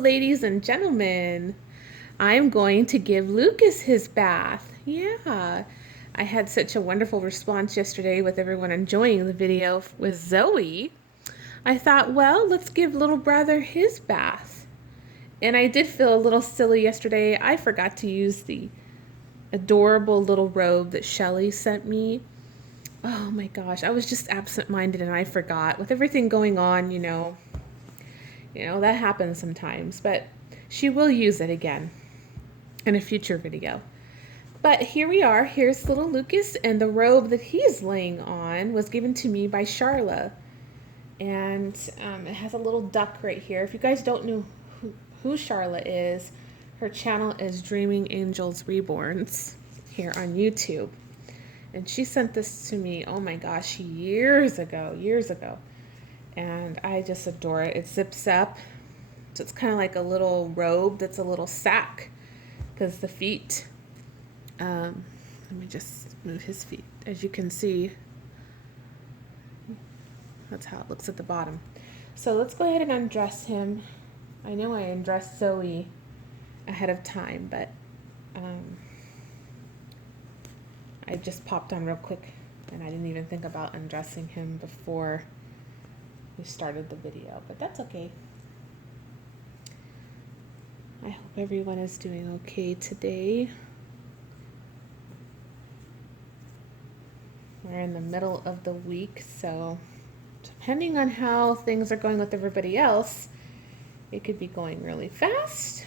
ladies and gentlemen. I'm going to give Lucas his bath. Yeah. I had such a wonderful response yesterday with everyone enjoying the video with Zoe. I thought, well, let's give little brother his bath. And I did feel a little silly yesterday. I forgot to use the adorable little robe that Shelly sent me. Oh my gosh, I was just absent-minded and I forgot. With everything going on, that happens sometimes, but she will use it again in a future video. But here we are. Here's little Lucas, and the robe that he's laying on was given to me by Charla. And it has a little duck right here. If you guys don't know who Charla is, her channel is Dreaming Angels Reborns here on YouTube. And she sent this to me, oh my gosh, years ago. And I just adore it. It zips up. So it's kind of like a little robe that's a little sack because the feet, let me just move his feet. As you can see, that's how it looks at the bottom. So let's go ahead and undress him. I know I undressed Zoe ahead of time, but I just popped on real quick and I didn't even think about undressing him before we started the video, but that's okay. I hope everyone is doing okay today. We're in the middle of the week, so depending on how things are going with everybody else, it could be going really fast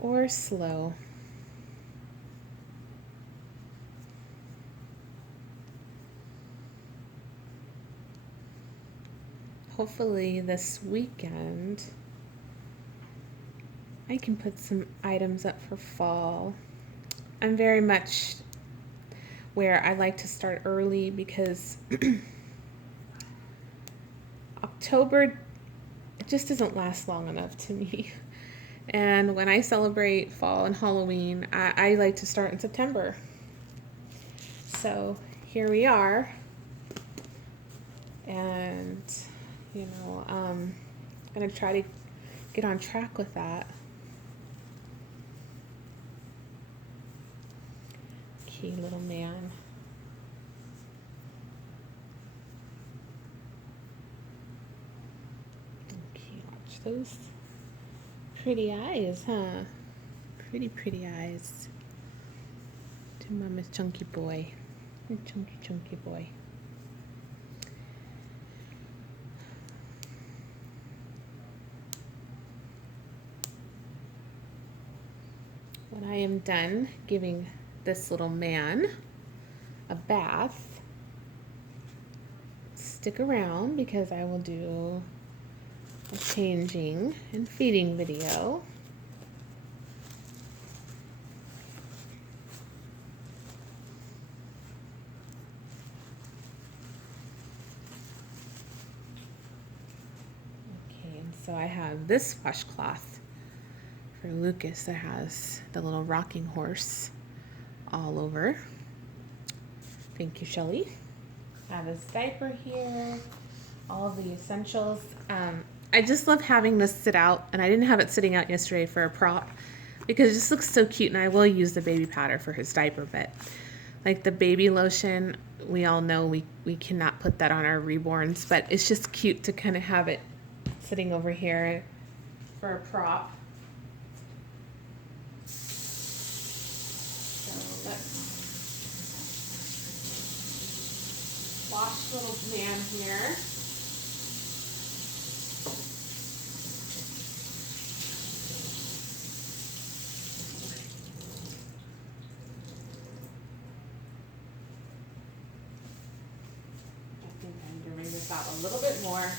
or slow. Hopefully this weekend I can put some items up for fall. I'm very much where I like to start early because October, it just doesn't last long enough to me. And when I celebrate fall and Halloween, I like to start in September. So here we are. And, I'm going to try to get on track with that. Okay, little man. Okay, watch those pretty eyes, huh? Pretty eyes. To Mama's chunky boy. Chunky boy. When I am done giving this little man a bath, stick around because I will do a changing and feeding video. Okay, and so I have this washcloth for Lucas that has the little rocking horse all over. Thank you, Shelly. I have his diaper here, all of the essentials. I just love having this sit out, and I didn't have it sitting out yesterday for a prop because it just looks so cute, and I will use the baby powder for his diaper, but like the baby lotion, we all know we cannot put that on our reborns, but it's just cute to kind of have it sitting over here for a prop. So let's wash little man here. I think I'm going to bring this out a little bit more.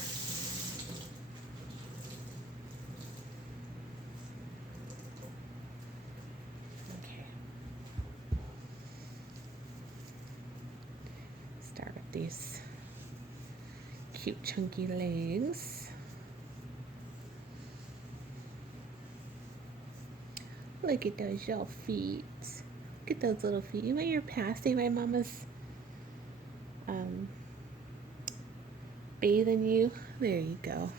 Okay. Start with these cute chunky legs. Look at those little feet. Look at those little feet. You know you're passing my mama's bathing you. There you go.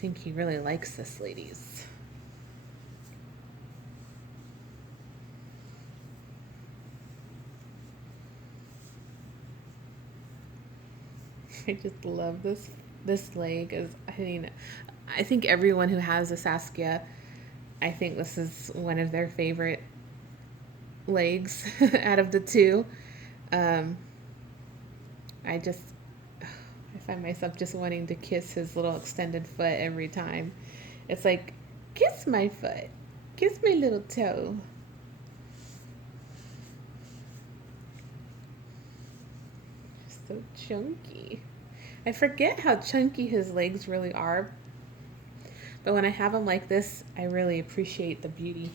think he really likes this, ladies. I just love this leg. I think everyone who has a Saskia, I think this is one of their favorite legs out of the two. Um, I just I find myself just wanting to kiss his little extended foot every time. It's like, kiss my foot, kiss my little toe. So chunky. I forget how chunky his legs really are, but when I have him like this, I really appreciate the beauty.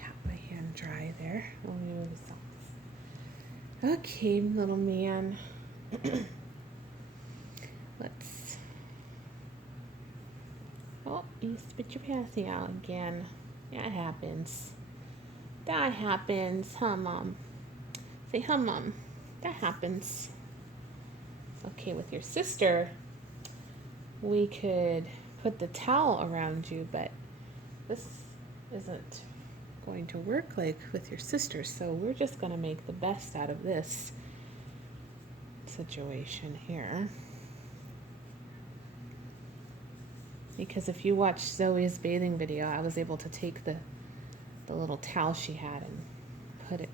Have my hand dry there. I'll remove the socks. Okay, little man. Let's. Oh, you spit your passy out again. That happens. That happens, huh, Mom? Say, huh, Mom. That happens. Okay, with your sister, we could put the towel around you, but this isn't going to work like with your sister, so we're just going to make the best out of this situation here. Because if you watch Zoe's bathing video, I was able to take the little towel she had and put it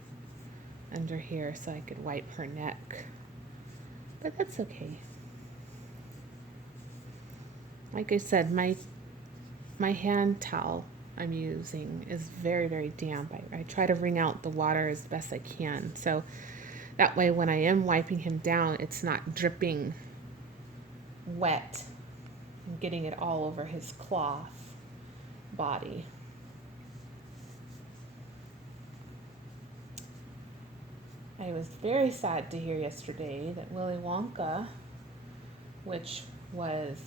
under here so I could wipe her neck. But that's okay. Like I said, my hand towel I'm using is very, very damp. I try to wring out the water as best I can. So that way when I am wiping him down, it's not dripping wet and getting it all over his cloth body. I was very sad to hear yesterday that Willy Wonka, which was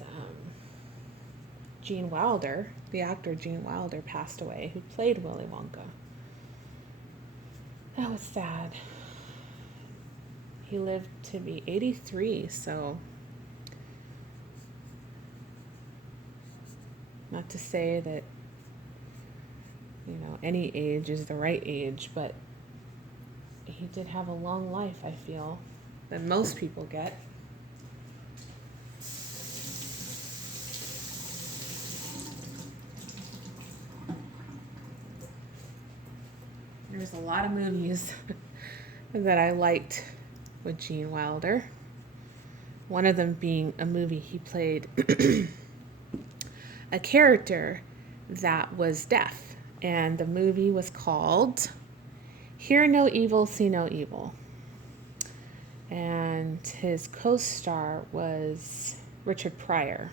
Gene Wilder, the actor Gene Wilder, passed away, who played Willy Wonka. That was sad. He lived to be 83, so not to say that, you know, any age is the right age, but he did have a long life, I feel, that most people get. There's a lot of movies that I liked with Gene Wilder. One of them being a movie he played a character that was deaf, and the movie was called Hear No Evil, See No Evil. And his co-star was Richard Pryor.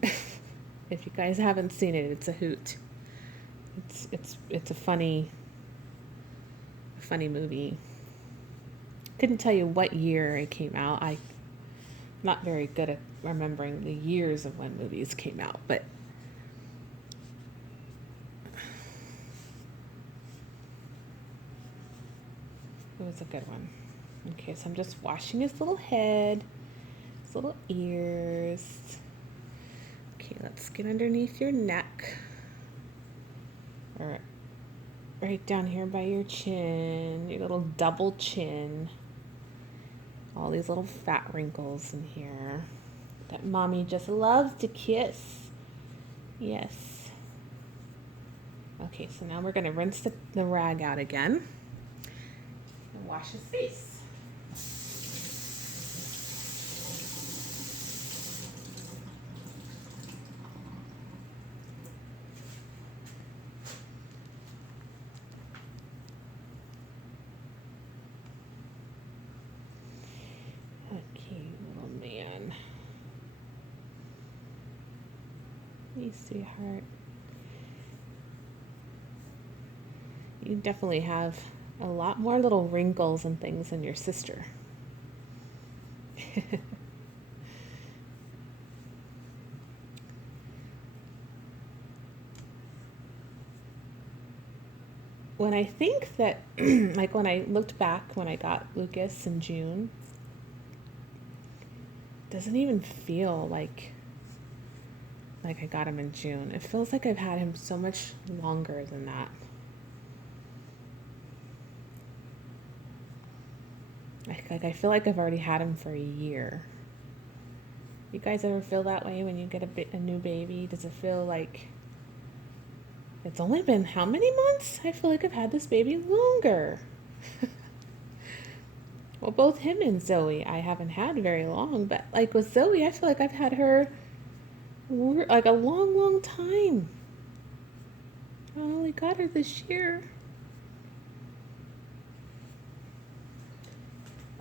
If you guys haven't seen it, it's a hoot. It's a funny movie. Couldn't tell you what year it came out. I'm not very good at remembering the years of when movies came out, but it was a good one. Okay, so I'm just washing his little head, his little ears. Okay, let's get underneath your neck. Or right down here by your chin, your little double chin. All these little fat wrinkles in here that Mommy just loves to kiss. Yes. Okay, so now we're going to rinse the rag out again and wash his face. Hey, sweetheart. You definitely have a lot more little wrinkles and things than your sister. when I think that, like when I looked back when I got Lucas in June, it doesn't even feel like I got him in June. It feels like I've had him so much longer than that. Like I feel like I've already had him for a year. You guys ever feel that way when you get a new baby? Does it feel like it's only been how many months? I feel like I've had this baby longer. Well, both him and Zoe I haven't had very long, but like with Zoe, I feel like I've had her like a long, long time. I only got her this year.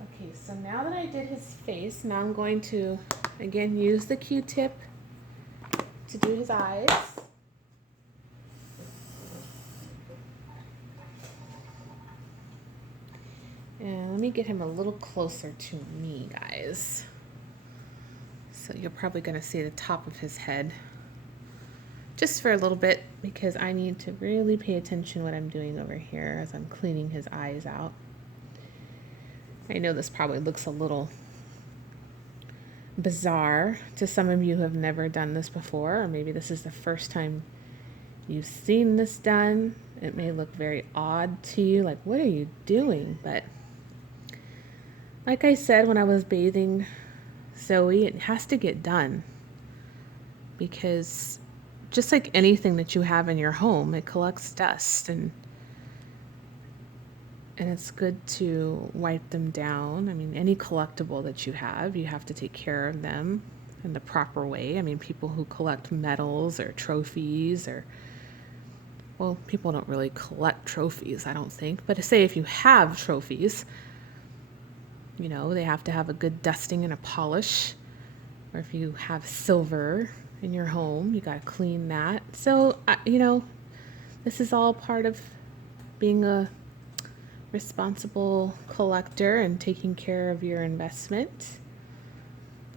Okay, so now that I did his face, now I'm going to, again, use the Q-tip to do his eyes. And let me get him a little closer to me, guys. So you're probably going to see the top of his head just for a little bit because I need to really pay attention what I'm doing over here as I'm cleaning his eyes out. I know this probably looks a little bizarre to some of you who have never done this before, or maybe this is the first time you've seen this done. It may look very odd to you, like, what are you doing? But like I said when I was bathing Zoe, it has to get done because just like anything that you have in your home, it collects dust and it's good to wipe them down. I mean, any collectible that you have to take care of them in the proper way. I mean, people who collect medals or trophies well, people don't really collect trophies, I don't think. But to say if you have trophies, you know, they have to have a good dusting and a polish. Or if you have silver in your home, you got to clean that. So, you know, this is all part of being a responsible collector and taking care of your investment,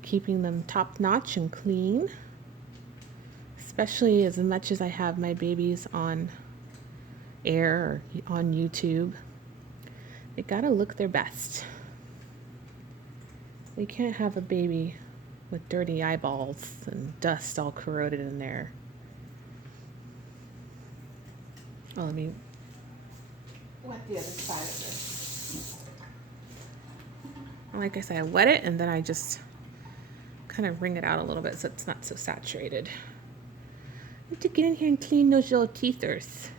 keeping them top notch and clean, especially as much as I have my babies on air or on YouTube. They gotta look their best. We can't have a baby with dirty eyeballs and dust all corroded in there. Oh, let me wet the other side of this. Like I said, I wet it and then I just kind of wring it out a little bit so it's not so saturated. I need to get in here and clean those little teethers.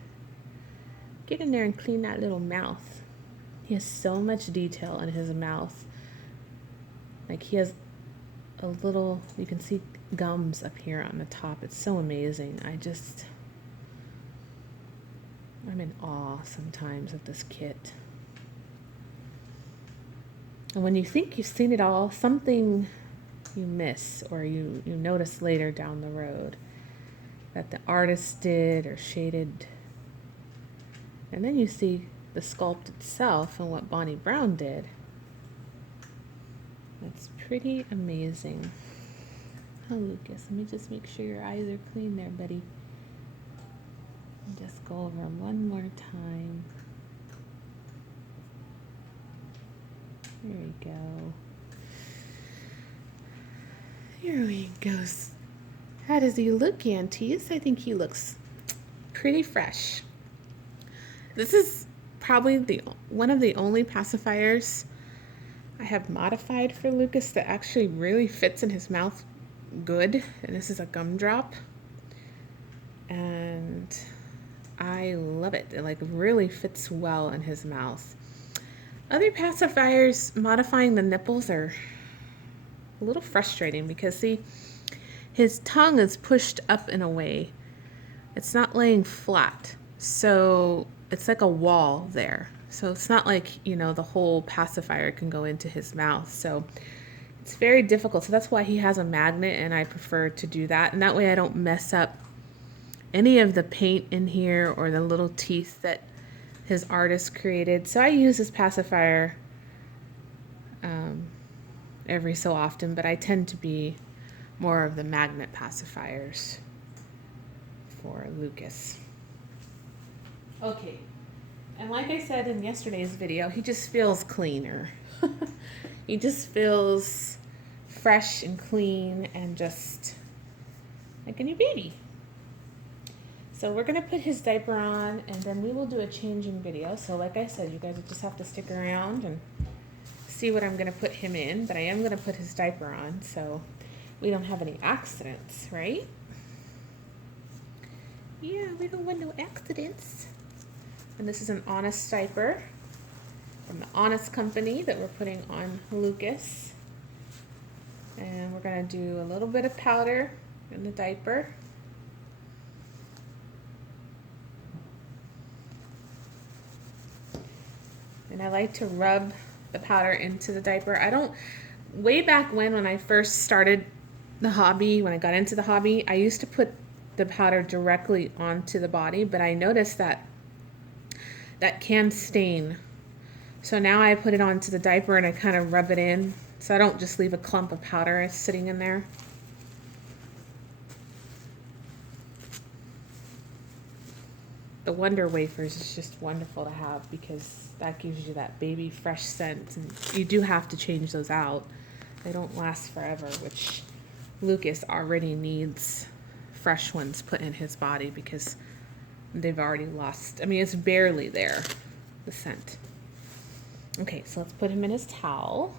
Get in there and clean that little mouth. He has so much detail in his mouth. Like he has a little, you can see gums up here on the top. It's so amazing. I'm in awe sometimes of this kit. And when you think you've seen it all, something you miss or you notice later down the road that the artist did or shaded. And then you see the sculpt itself and what Bonnie Brown did. It's pretty amazing. Oh, Lucas, let me just make sure your eyes are clean there, buddy. Just go over them one more time. There we go. Here he goes. How does he look, aunties? I think he looks pretty fresh. This is probably one of the only pacifiers I have modified for Lucas that actually really fits in his mouth good. And this is a gumdrop. And I love it. It like really fits well in his mouth. Other pacifiers, modifying the nipples are a little frustrating because see, his tongue is pushed up in a way. It's not laying flat. So it's like a wall there. So it's not like, you know, the whole pacifier can go into his mouth. So it's very difficult. So that's why he has a magnet and I prefer to do that. And that way I don't mess up any of the paint in here or the little teeth that his artist created. So I use this pacifier every so often, but I tend to be more of the magnet pacifiers for Lucas. Okay, And like I said in yesterday's video, he just feels cleaner. He just feels fresh and clean and just like a new baby. So we're gonna put his diaper on and then we will do a changing video. So like I said, you guys will just have to stick around and see what I'm gonna put him in, but I am gonna put his diaper on so we don't have any accidents, right? Yeah, we don't want no accidents. And this is an Honest diaper from the Honest company that we're putting on Lucas. And we're gonna do a little bit of powder in the diaper. And I like to rub the powder into the diaper. I don't, way back when I first started the hobby, when I got into the hobby, I used to put the powder directly onto the body, but I noticed that can stain. So now I put it onto the diaper and I kind of rub it in so I don't just leave a clump of powder sitting in there. The Wonder Wafers is just wonderful to have because that gives you that baby fresh scent, and you do have to change those out. They don't last forever, which Lucas already needs fresh ones put in his body because they've already lost, I mean, it's barely there, the scent. Okay, so let's put him in his towel,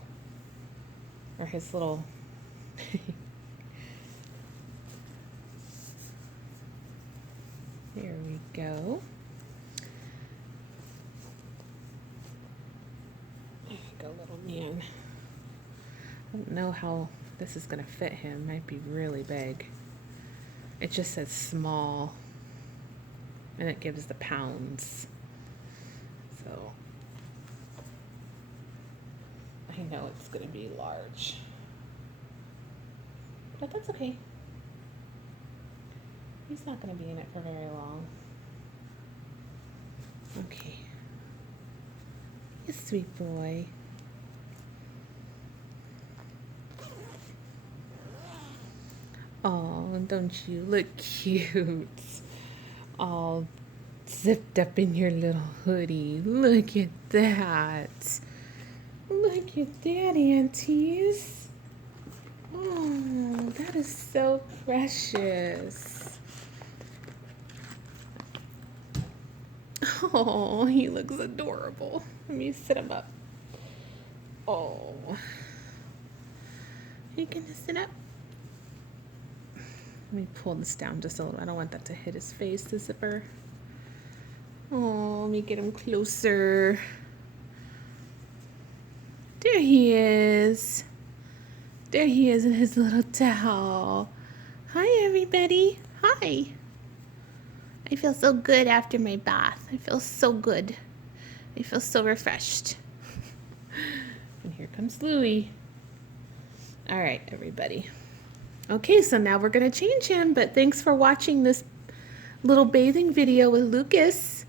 or his little, there we go. There you go, little man. I don't know how this is gonna fit him, might be really big. It just says small. And it gives the pounds. So I know it's going to be large. But that's okay. He's not going to be in it for very long. Okay. You sweet boy. Oh, don't you look cute? All zipped up in your little hoodie. Look at that. Look at that, aunties. Oh, that is so precious. Oh, he looks adorable. Let me sit him up. Oh. You gonna sit up? Let me pull this down just a little. I don't want that to hit his face, the zipper. Oh, let me get him closer. There he is. There he is in his little towel. Hi, everybody. Hi. I feel so good after my bath. I feel so good. I feel so refreshed. And here comes Louie. All right, everybody. Okay, so now we're going to change him, but thanks for watching this little bathing video with Lucas.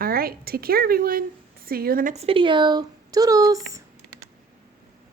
All right, take care, everyone. See you in the next video. Toodles!